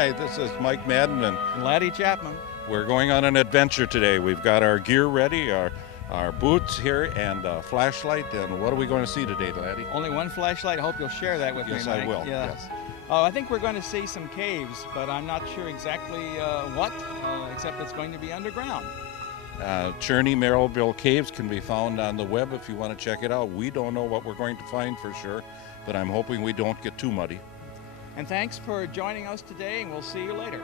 Hi, this is Mike Madden and Laddie Chapman. We're going on an adventure today. We've got our gear ready, our boots here, and a flashlight. And what are we going to see today, Laddie? Only one flashlight. I hope you'll share that with me, Mike. Yes, I will. Yeah. Yes. Oh, I think we're going to see some caves, but I'm not sure exactly what, except it's going to be underground. Cherney Maribel Caves can be found on the web if you want to check it out. We don't know what we're going to find for sure, but I'm hoping we don't get too muddy. And thanks for joining us today, and we'll see you later.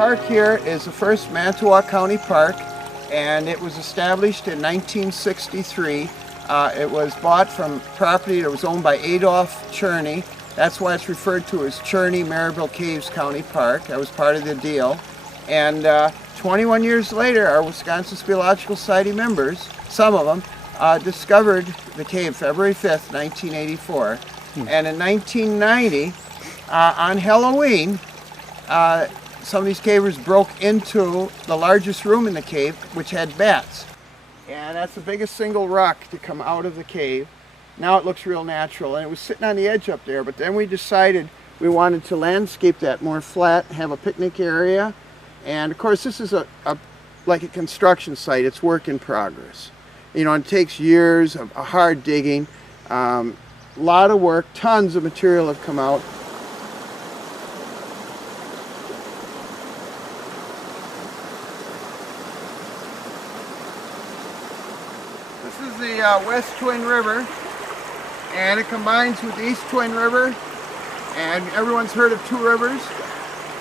The park here is the first Manitowoc County park, and it was established in 1963. It was bought from property that was owned by Adolph Cherney. That's why it's referred to as Cherney Maribel Caves County Park. That was part of the deal. And 21 years later, our Wisconsin Geological Society members, some of them, discovered the cave February 5th, 1984. And in 1990, on Halloween, some of these cavers broke into the largest room in the cave, which had bats. And that's the biggest single rock to come out of the cave. Now it looks real natural, and it was sitting on the edge up there, but then we decided we wanted to landscape that more flat, have a picnic area. And of course, this is like a construction site. It's work in progress. You know, it takes years of hard digging, a lot of work, tons of material have come out. This is the West Twin River, and it combines with the East Twin River, and everyone's heard of Two Rivers.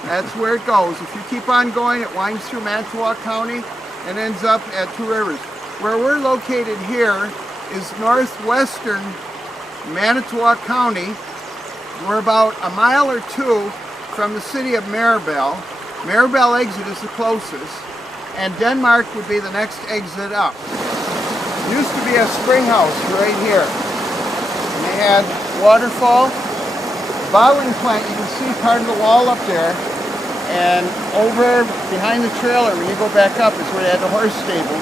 That's where it goes. If you keep on going, it winds through Manitowoc County and ends up at Two Rivers. Where we're located here is northwestern Manitowoc County. We're about a mile or two from the city of Maribel. Maribel exit is the closest, and Denmark would be the next exit up. There used to be a spring house right here. And they had waterfall, bottling plant. You can see part of the wall up there. And over behind the trailer, when you go back up, is where they had the horse stables.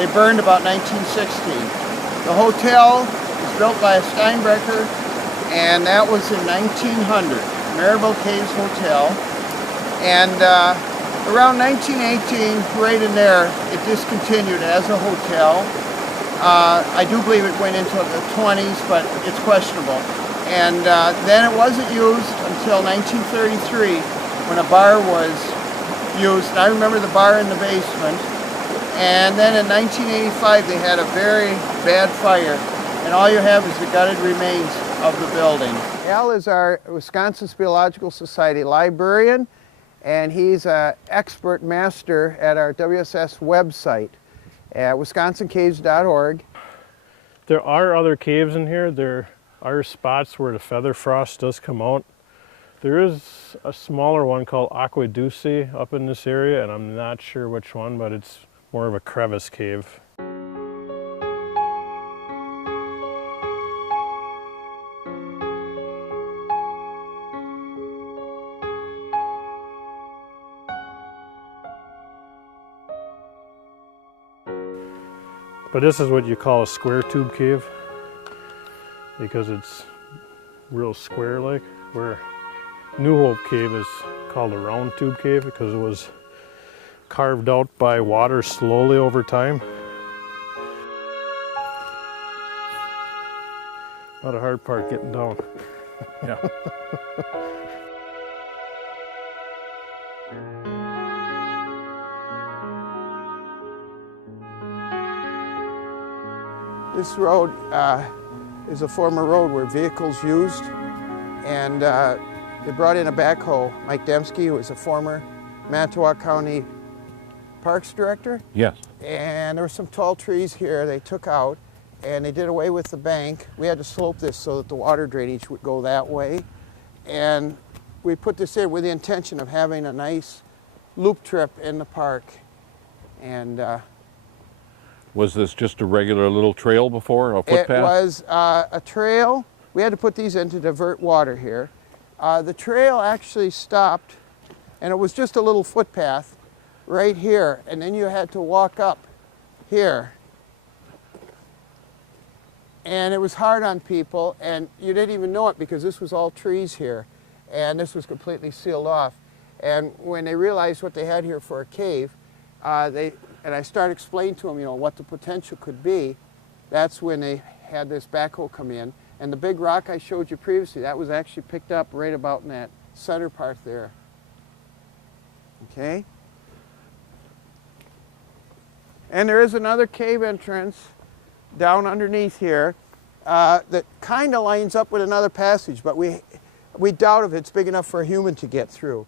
They burned about 1916. The hotel was built by a Steinbrecher, and that was in 1900, Maribel Caves Hotel. And around 1918, right in there, it discontinued as a hotel. I do believe it went into the 20s, but it's questionable. And then it wasn't used until 1933 when a bar was used. And I remember the bar in the basement. And then in 1985 they had a very bad fire, and all you have is the gutted remains of the building. Al is our Wisconsin Geological Society librarian, and he's an expert master at our WSS website at wisconsincaves.org. There are other caves in here. There are spots where the feather frost does come out. There is a smaller one called Aqua Dulce up in this area, and I'm not sure which one, but it's more of a crevice cave. But this is what you call a square tube cave because it's real square like, where New Hope Cave is called a round tube cave because it was carved out by water slowly over time. Not a hard part getting down. Yeah. This road is a former road where vehicles used, and they brought in a backhoe. Mike Dembski, who was a former Manitowoc County Parks Director. Yes. And there were some tall trees here they took out, and they did away with the bank. We had to slope this so that the water drainage would go that way. And we put this in with the intention of having a nice loop trip in the park. And Was this just a regular little trail before, a footpath? it was a trail. We had to put these in to divert water here. The trail actually stopped, and it was just a little footpath right here, and then you had to walk up here. And it was hard on people, and you didn't even know it because this was all trees here, and this was completely sealed off. And when they realized what they had here for a cave, and I started explaining to them, you know, what the potential could be. That's when they had this backhoe come in. And the big rock I showed you previously, that was actually picked up right about in that center part there. Okay? And there is another cave entrance down underneath here that kind of lines up with another passage, but we doubt if it's big enough for a human to get through.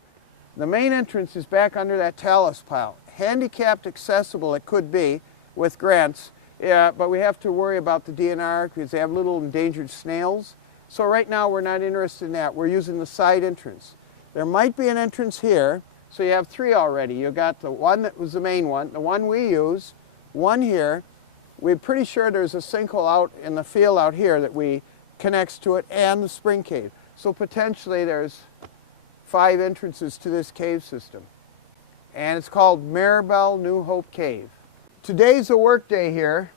The main entrance is back under that talus pile. Handicapped accessible it could be with grants, but we have to worry about the DNR because they have little endangered snails. So right now we're not interested in that. We're using the side entrance. There might be an entrance here, so you have three already. You got the one that was the main one, the one we use, one here. We're pretty sure there's a sinkhole out in the field out here that we connects to it, and the spring cave. So potentially there's 5 entrances to this cave system. And it's called Maribel New Hope Cave. Today's a work day here,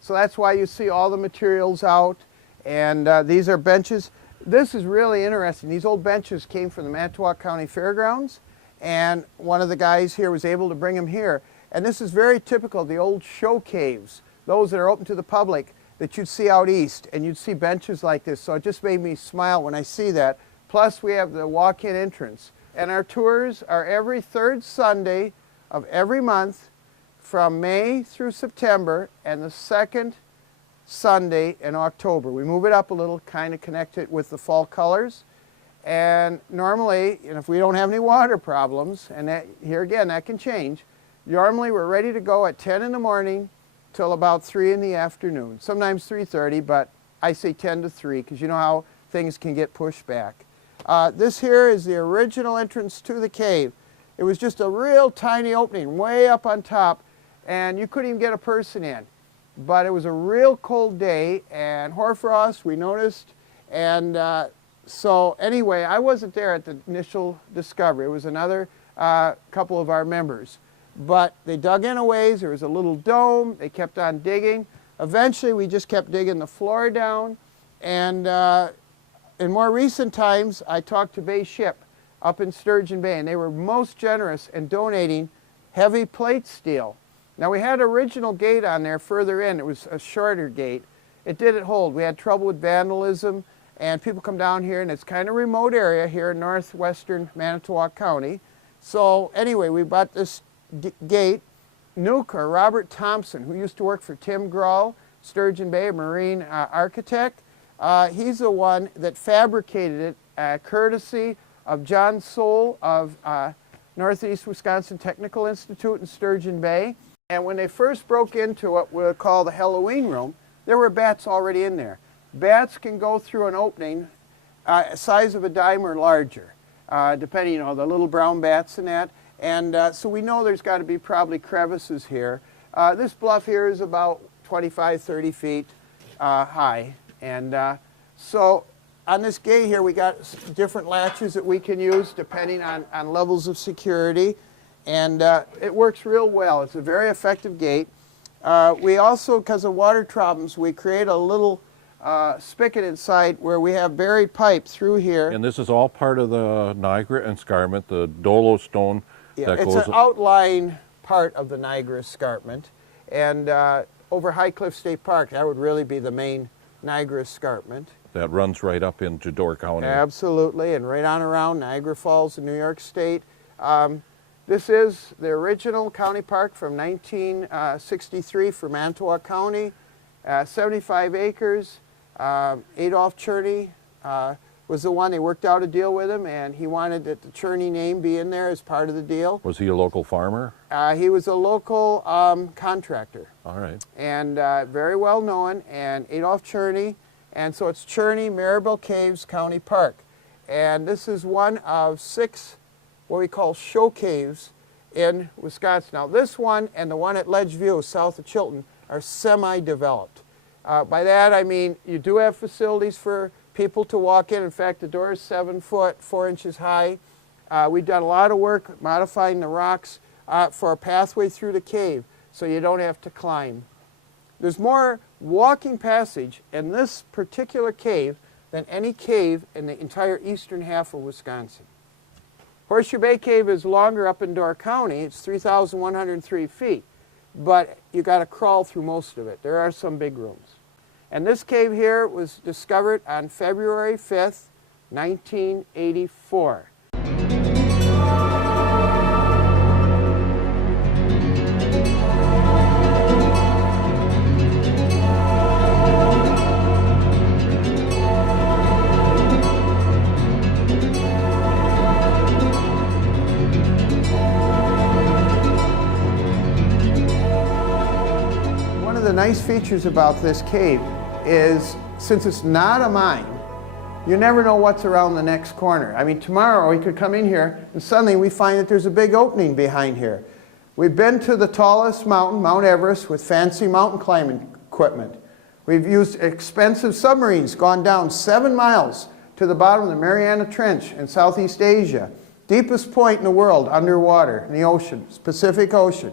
so that's why you see all the materials out, and these are benches. This is really interesting. These old benches came from the Manitowoc County Fairgrounds, and one of the guys here was able to bring them here. And this is very typical of the old show caves, those that are open to the public that you'd see out east, and you'd see benches like this. So it just made me smile when I see that. Plus we have the walk-in entrance. And our tours are every 3rd Sunday of every month from May through September, and the 2nd Sunday in October. We move it up a little, kind of connect it with the fall colors. And normally, if we don't have any water problems, and that, here again, that can change, normally we're ready to go at 10 in the morning till about 3 in the afternoon. Sometimes 3:30, but I say 10 to 3 because you know how things can get pushed back. This here is the original entrance to the cave. It was just a real tiny opening way up on top, and you couldn't even get a person in. But it was a real cold day, and hoarfrost we noticed, and so anyway, I wasn't there at the initial discovery. It was another couple of our members. But they dug in a ways. There was a little dome. They kept on digging. Eventually, we just kept digging the floor down, and in more recent times, I talked to Bay Ship up in Sturgeon Bay, and they were most generous in donating heavy plate steel. Now, we had an original gate on there further in. It was a shorter gate. It didn't hold. We had trouble with vandalism, and people come down here, and it's kind of a remote area here in northwestern Manitowoc County. So anyway, we bought this gate. Nuker, Robert Thompson, who used to work for Tim Grawl, Sturgeon Bay, a marine architect, he's the one that fabricated it, courtesy of John Soule of Northeast Wisconsin Technical Institute in Sturgeon Bay. And when they first broke into what we'll call the Halloween room, there were bats already in there. Bats can go through an opening size of a dime or larger, depending, you know, the little brown bats and that. And so we know there's got to be probably crevices here. This bluff here is about 25, 30 feet high. And so on this gate here, we got different latches that we can use depending on levels of security. And it works real well. It's a very effective gate. We also, because of water problems, we create a little spigot inside where we have buried pipe through here. And this is all part of the Niagara escarpment, the Dolo stone that It's goes... an outlying part of the Niagara escarpment. And over High Cliff State Park, that would really be the main Niagara escarpment. That runs right up into Door County. Absolutely, and right on around Niagara Falls in New York State. This is the original county park from 1963 for Manitowoc County, 75 acres. Adolph Cherney was the one. They worked out a deal with him, and he wanted that the Cherney name be in there as part of the deal. Was he a local farmer? He was a local contractor. All right. And very well known, and Adolph Cherney. And so it's Cherney Maribel Caves County Park. And this is one of 6 what we call show caves in Wisconsin. Now this one and the one at Ledgeview south of Chilton are semi-developed. By that I mean you do have facilities for people to walk in. In fact, the door is 7 foot, 4 inches high. We've done a lot of work modifying the rocks for a pathway through the cave so you don't have to climb. There's more walking passage in this particular cave than any cave in the entire eastern half of Wisconsin. Horseshoe Bay Cave is longer up in Door County. It's 3,103 feet, but you got to crawl through most of it. There are some big rooms. And this cave here was discovered on February 5th, 1984. The nice features about this cave is, since it's not a mine, you never know what's around the next corner. I mean, tomorrow we could come in here and suddenly we find that there's a big opening behind here. We've been to the tallest mountain, Mount Everest, with fancy mountain climbing equipment. We've used expensive submarines, gone down 7 miles to the bottom of the Mariana Trench in Southeast Asia. Deepest point in the world underwater in the ocean, Pacific Ocean.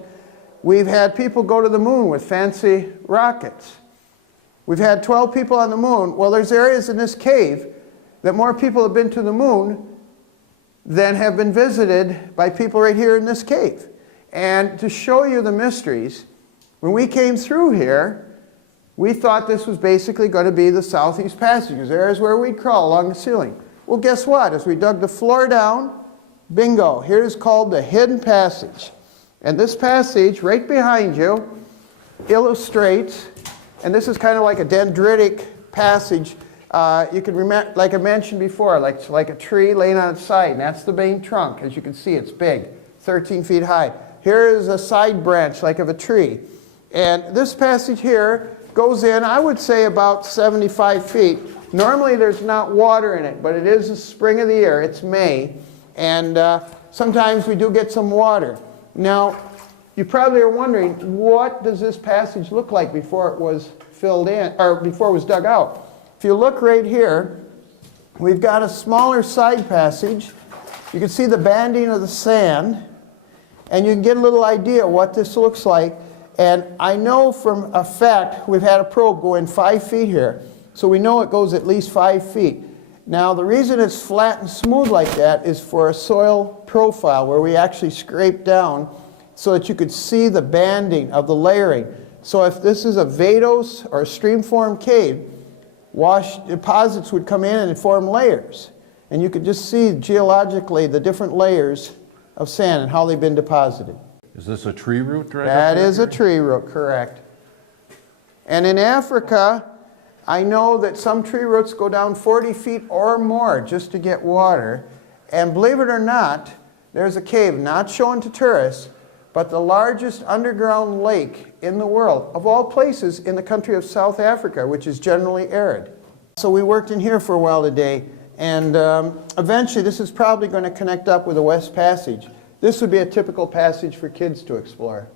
We've had people go to the moon with fancy rockets. We've had 12 people on the moon. Well, there's areas in this cave that more people have been to the moon than have been visited by people right here in this cave. And to show you the mysteries, when we came through here, we thought this was basically going to be the Southeast Passage, because there is where we'd crawl along the ceiling. Well, guess what? As we dug the floor down, bingo, here is called the Hidden Passage. And this passage right behind you illustrates, and this is kind of like a dendritic passage. You can remember, like I mentioned before, like a tree laying on its side, and that's the main trunk. As you can see, it's big, 13 feet high. Here is a side branch like of a tree. And this passage here goes in, I would say, about 75 feet. Normally there's not water in it, but it is the spring of the year. It's May, and sometimes we do get some water. Now, you probably are wondering, what does this passage look like before it was filled in, or before it was dug out? If you look right here, we've got a smaller side passage. You can see the banding of the sand, and you can get a little idea what this looks like. And I know from a fact, we've had a probe go in 5 feet here, so we know it goes at least 5 feet. Now, the reason it's flat and smooth like that is for a soil profile where we actually scrape down so that you could see the banding of the layering. So if this is a vadose or a stream-formed cave, wash deposits would come in and form layers. And you could just see geologically the different layers of sand and how they've been deposited. Is this a tree root right That is a tree root, correct. And in Africa, I know that some tree roots go down 40 feet or more just to get water. And believe it or not, there's a cave not shown to tourists, but the largest underground lake in the world, of all places in the country of South Africa, which is generally arid. So we worked in here for a while today, and eventually this is probably going to connect up with the West Passage. This would be a typical passage for kids to explore.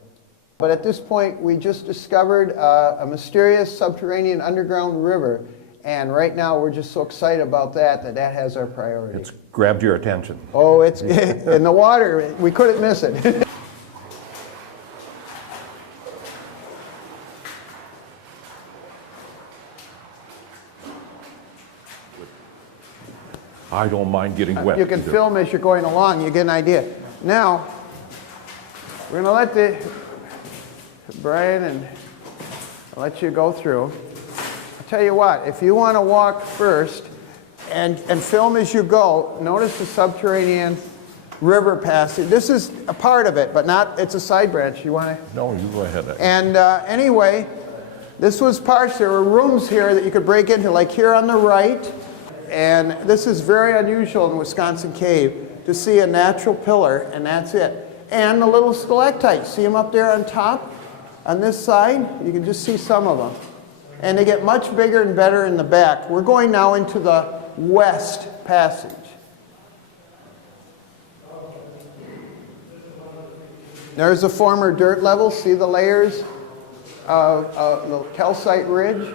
But at this point, we just discovered a mysterious subterranean underground river, and right now we're just so excited about that that has our priority. It's grabbed your attention. Oh, it's in the water. We couldn't miss it. I don't mind getting wet. You can either. film as you're going along, you get an idea. Now, we're gonna let Brian and I'll let you go through. I'll tell you what, if you wanna walk first and film as you go, notice the subterranean river passage. This is a part of it, but not, it's a side branch. You wanna? No, you go ahead. And anyway, this was parts, there were rooms here that you could break into, like here on the right. And this is very unusual in Wisconsin Cave to see a natural pillar, and that's it. And the little stalactites, see them up there on top? On this side, you can just see some of them. And they get much bigger and better in the back. We're going now into the West Passage. There's a former dirt level, see the layers of the calcite ridge?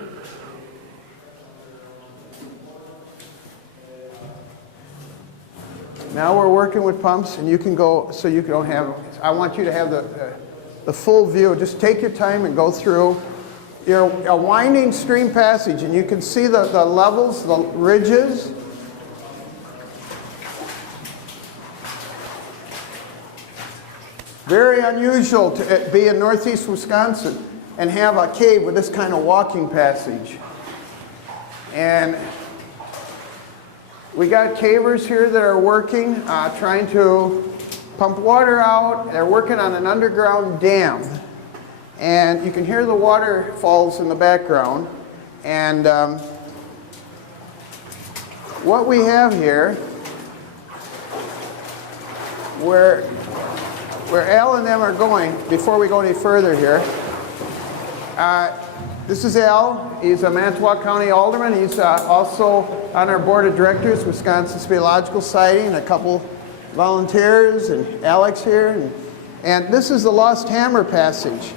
Now we're working with pumps, and you can go, so you don't have, I want you to have the full view. Just take your time and go through. You're a winding stream passage, and you can see the levels, the ridges. Very unusual to be in northeast Wisconsin and have a cave with this kind of walking passage. And we got cavers here that are working, trying to pump water out. They're working on an underground dam. And you can hear the waterfalls in the background. And what we have here, where Al and them are going, before we go any further here, this is Al. He's a Manitowoc County Alderman. He's also on our board of directors, Wisconsin Speleological Society, and a couple volunteers, and Alex here. And this is the Lost Hammer Passage.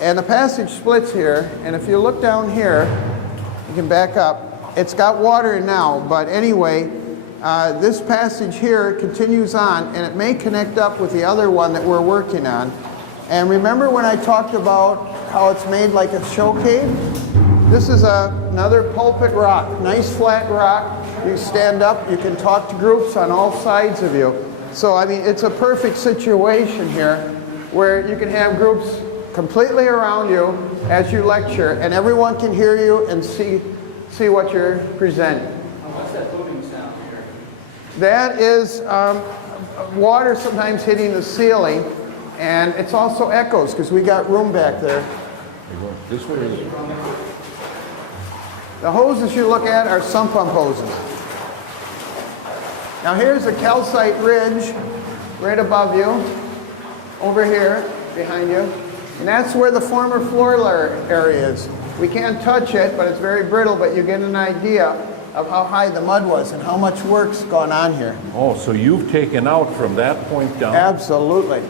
And the passage splits here, and if you look down here, you can back up. It's got water now, but anyway, this passage here continues on, and it may connect up with the other one that we're working on. And remember when I talked about how it's made like a show cave? This is another pulpit rock, nice flat rock. You stand up, you can talk to groups on all sides of you. So I mean, it's a perfect situation here where you can have groups completely around you as you lecture, and everyone can hear you and see what you're presenting. What's that booming sound here? That is water sometimes hitting the ceiling, and it's also echoes because we got room back there. This way is The hoses you look at are sump pump hoses. Now here's a calcite ridge right above you, over here behind you, and that's where the former floor area is. We can't touch it, but it's very brittle, but you get an idea of how high the mud was and how much work's gone on here. Oh, so you've taken out from that point down? Absolutely.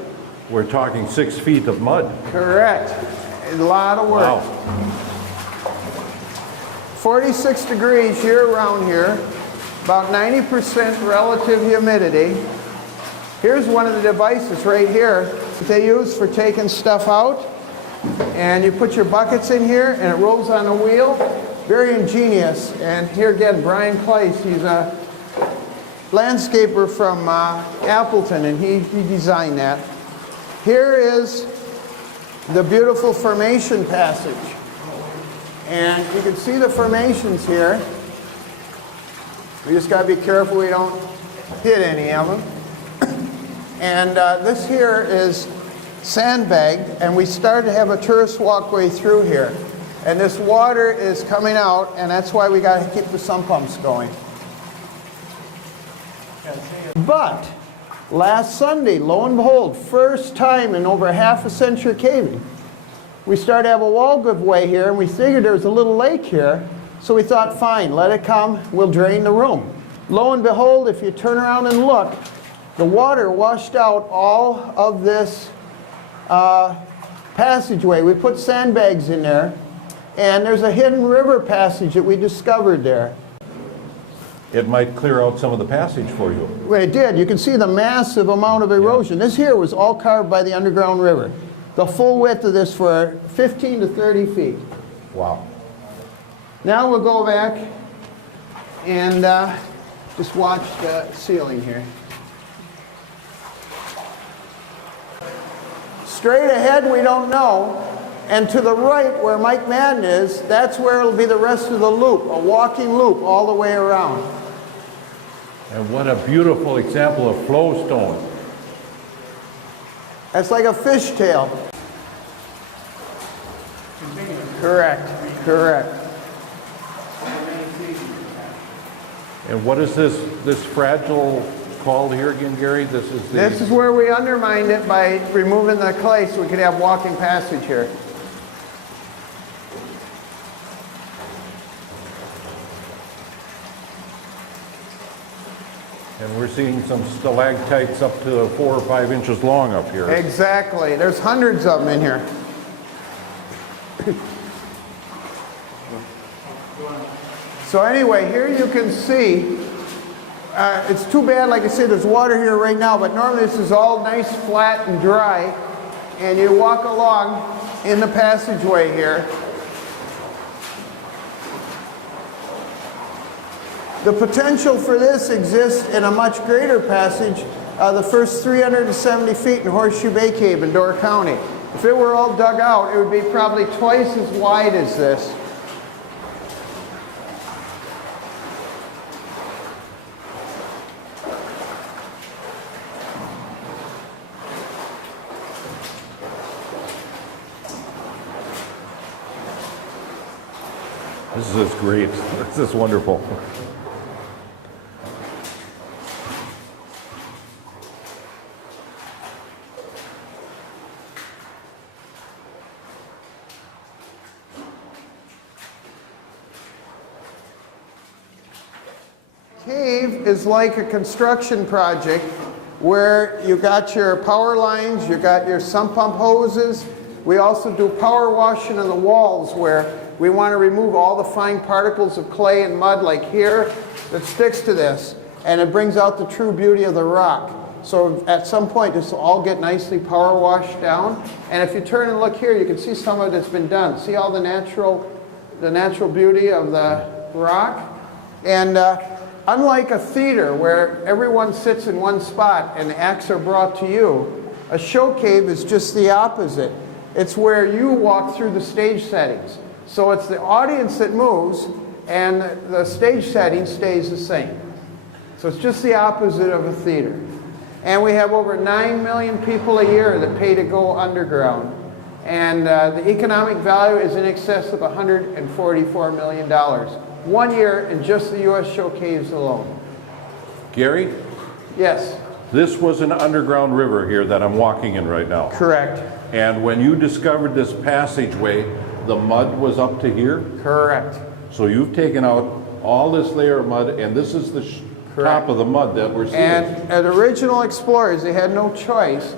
We're talking 6 feet of mud. Correct. A lot of work. Wow. 46 degrees year-round here, about 90% relative humidity. Here's one of the devices right here that they use for taking stuff out. And you put your buckets in here, and it rolls on a wheel. Very ingenious. And here again, Brian Kleiss, he's a landscaper from Appleton, and he designed that. Here is the beautiful formation passage. And you can see the formations here. We just got to be careful we don't hit any of them. And this here is sandbagged, and we started to have a tourist walkway through here. And this water is coming out, and that's why we got to keep the sump pumps going. But last Sunday, lo and behold, first time in over half a century caving, we started to have a wall giveaway here, and we figured there was a little lake here, so we thought, fine, let it come, we'll drain the room. Lo and behold, if you turn around and look, the water washed out all of this passageway. We put sandbags in there, and there's a hidden river passage that we discovered there. It might clear out some of the passage for you. Well, it did. You can see the massive amount of erosion. This here was all carved by the underground river. The full width of this for 15 to 30 feet. Wow. Now we'll go back and Just watch the ceiling here. Straight ahead, we don't know. And to the right, where Mike Madden is, that's where it'll be the rest of the loop, a walking loop all the way around. And what a beautiful example of flowstone. That's like a fishtail. Correct, correct. And what is this fragile called here again, Gary? This is where we undermined it by removing the clay so we could have walking passage here. And we're seeing some stalactites up to 4 or 5 inches long up here. Exactly. There's hundreds of them in here. So anyway, here you can see, it's too bad, like I said, there's water here right now, but normally this is all nice, flat, and dry. And you walk along in the passageway here. The potential for this exists in a much greater passage, the first 370 feet in Horseshoe Bay Cave in Door County. If it were all dug out, it would be probably twice as wide as this. This is great. This is wonderful. Cave is like a construction project where you got your power lines, you got your sump pump hoses. We also do power washing on the walls where we want to remove all the fine particles of clay and mud like here that sticks to this, and it brings out the true beauty of the rock. So at some point this will all get nicely power washed down, and if you turn and look here you can see some of it's been done. See all the natural beauty of the rock? And unlike a theater where everyone sits in one spot and the acts are brought to you, a show cave is just the opposite. It's where you walk through the stage settings. So it's the audience that moves and the stage setting stays the same. So it's just the opposite of a theater. And we have over 9 million people a year that pay to go underground. And the economic value is in excess of $144 million. 1 year in just the U.S. show caves alone. Gary? Yes. This was an underground river here that I'm walking in right now. Correct. And when you discovered this passageway, the mud was up to here? Correct. So you've taken out all this layer of mud, and this is the top of the mud that we're seeing. And at original explorers, they had no choice,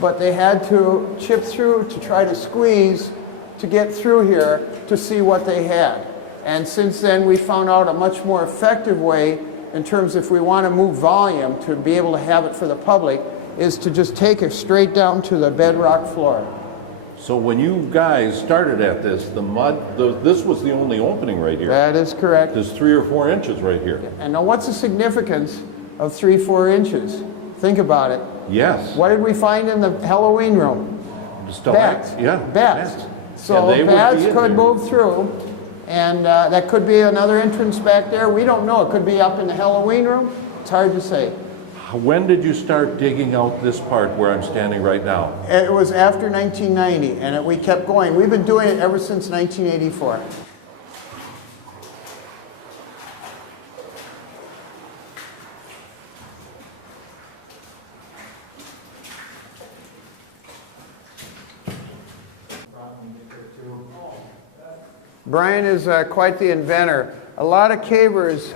but they had to chip through to try to squeeze to get through here to see what they had. And since then, we found out a much more effective way in terms if we want to move volume to be able to have it for the public, is to just take it straight down to the bedrock floor. So when you guys started at this, the mud, this was the only opening right here. That is correct. There's 3 or 4 inches right here. And now what's the significance of 3-4 inches? Think about it. Yes. What did we find in the Halloween room? Bats. Yeah. Bats. So And bats could move through, and that could be another entrance back there. We don't know. It could be up in the Halloween room. It's hard to say. When did you start digging out this part where I'm standing right now? It was after 1990, and we kept going. We've been doing it ever since 1984. Brian is quite the inventor. A lot of cavers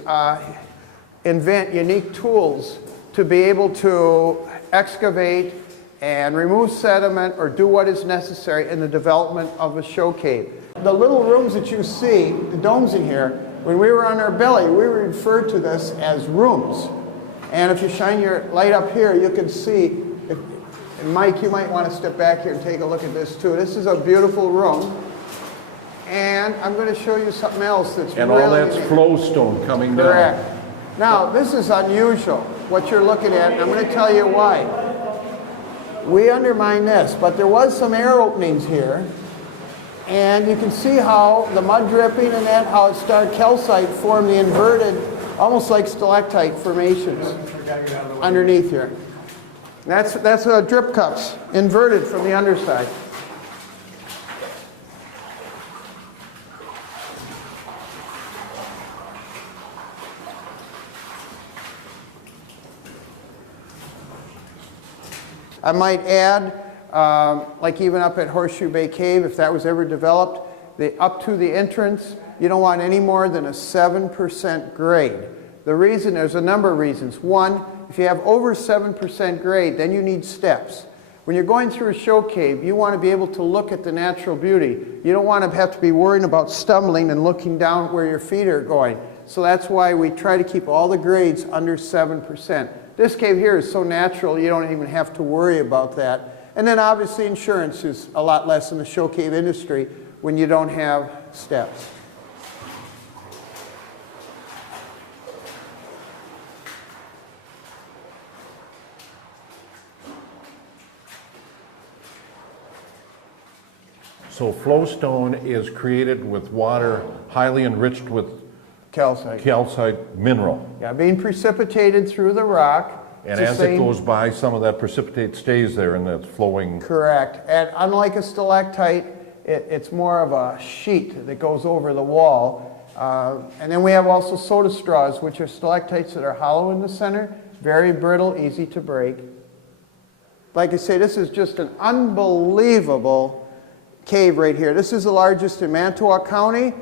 invent unique tools to be able to excavate and remove sediment or do what is necessary in the development of a show cave. The little rooms that you see, the domes in here, when we were on our belly, we referred to this as rooms. And if you shine your light up here, you can see, and Mike, you might want to step back here and take a look at this too. This is a beautiful room. And I'm going to show you something else that's And really all that's unique. flowstone coming down. Correct. Now, this is unusual, what you're looking at, and I'm going to tell you why. We undermined this, but there was some air openings here, and you can see how the mud dripping and that, how it started calcite formed the inverted, almost like stalactite formations underneath here. That's drip cups, inverted from the underside. I might add, like even up at Horseshoe Bay Cave, if that was ever developed, up to the entrance, you don't want any more than a 7% grade. The reason, there's a number of reasons. One, if you have over 7% grade, then you need steps. When you're going through a show cave, you want to be able to look at the natural beauty. You don't want to have to be worrying about stumbling and looking down where your feet are going. So that's why we try to keep all the grades under 7%. This cave here is so natural, you don't even have to worry about that. And then obviously insurance is a lot less in the show cave industry when you don't have steps. So flowstone is created with water highly enriched with calcite mineral. Yeah, being precipitated through the rock. And as it goes by, some of that precipitate stays there and that's flowing. Correct. And unlike a stalactite, it's more of a sheet that goes over the wall. And then we have also soda straws, which are stalactites that are hollow in the center, very brittle, easy to break. Like I say, this is just an unbelievable cave right here. This is the largest in Manitowoc County.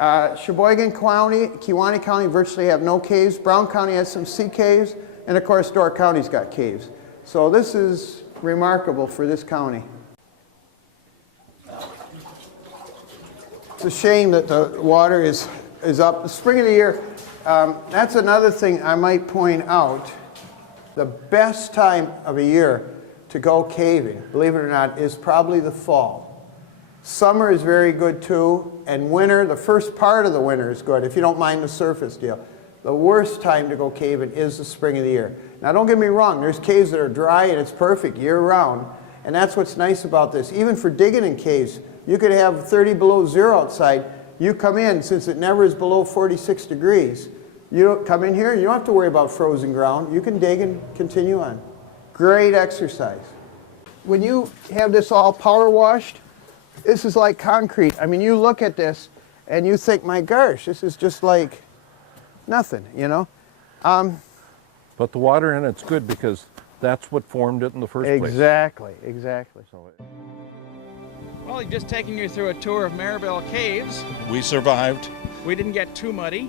Sheboygan County, Kewaunee County virtually have no caves. Brown County has some sea caves. And of course, Door County's got caves. So this is remarkable for this county. It's a shame that the water is up. The spring of the year, that's another thing I might point out. The best time of a year to go caving, believe it or not, is probably the fall. Summer is very good too, and winter, the first part of the winter is good, if you don't mind the surface deal. The worst time to go caving is the spring of the year. Now don't get me wrong, there's caves that are dry and it's perfect year round, and that's what's nice about this. Even for digging in caves, you could have 30 below zero outside. You come in, since it never is below 46 degrees, you come in here and you don't have to worry about frozen ground. You can dig and continue on. Great exercise. When you have this all power washed, this is like concrete. I mean, you look at this and you think, my gosh, this is just like nothing, you know? But the water in it's good because that's what formed it in the first place. Exactly, exactly. Well, just taking you through a tour of Maribel Caves. We survived. We didn't get too muddy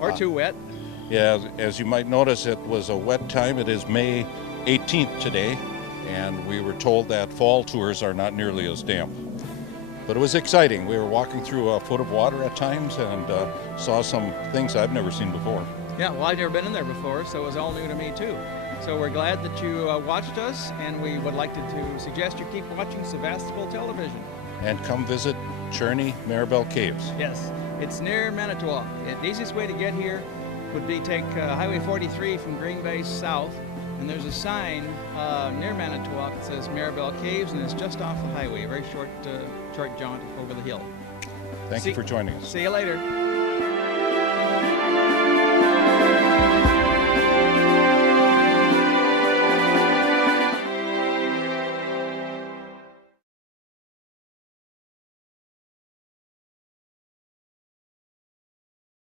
or too wet. Yeah, as you might notice, it was a wet time. It is May 18th today, and we were told that fall tours are not nearly as damp. But it was exciting. We were walking through a foot of water at times and saw some things I've never seen before. Yeah, well, I've never been in there before, so it was all new to me too. So we're glad that you watched us, and we would like to suggest you keep watching Sevastopol television. And come visit Cherney Maribel Caves. Yes, it's near Manitowoc. The easiest way to get here would be take Highway 43 from Green Bay south, and there's a sign near Manitowoc that says Maribel Caves, and it's just off the highway, a very short jaunt over the hill. Thank you for joining us. See you later.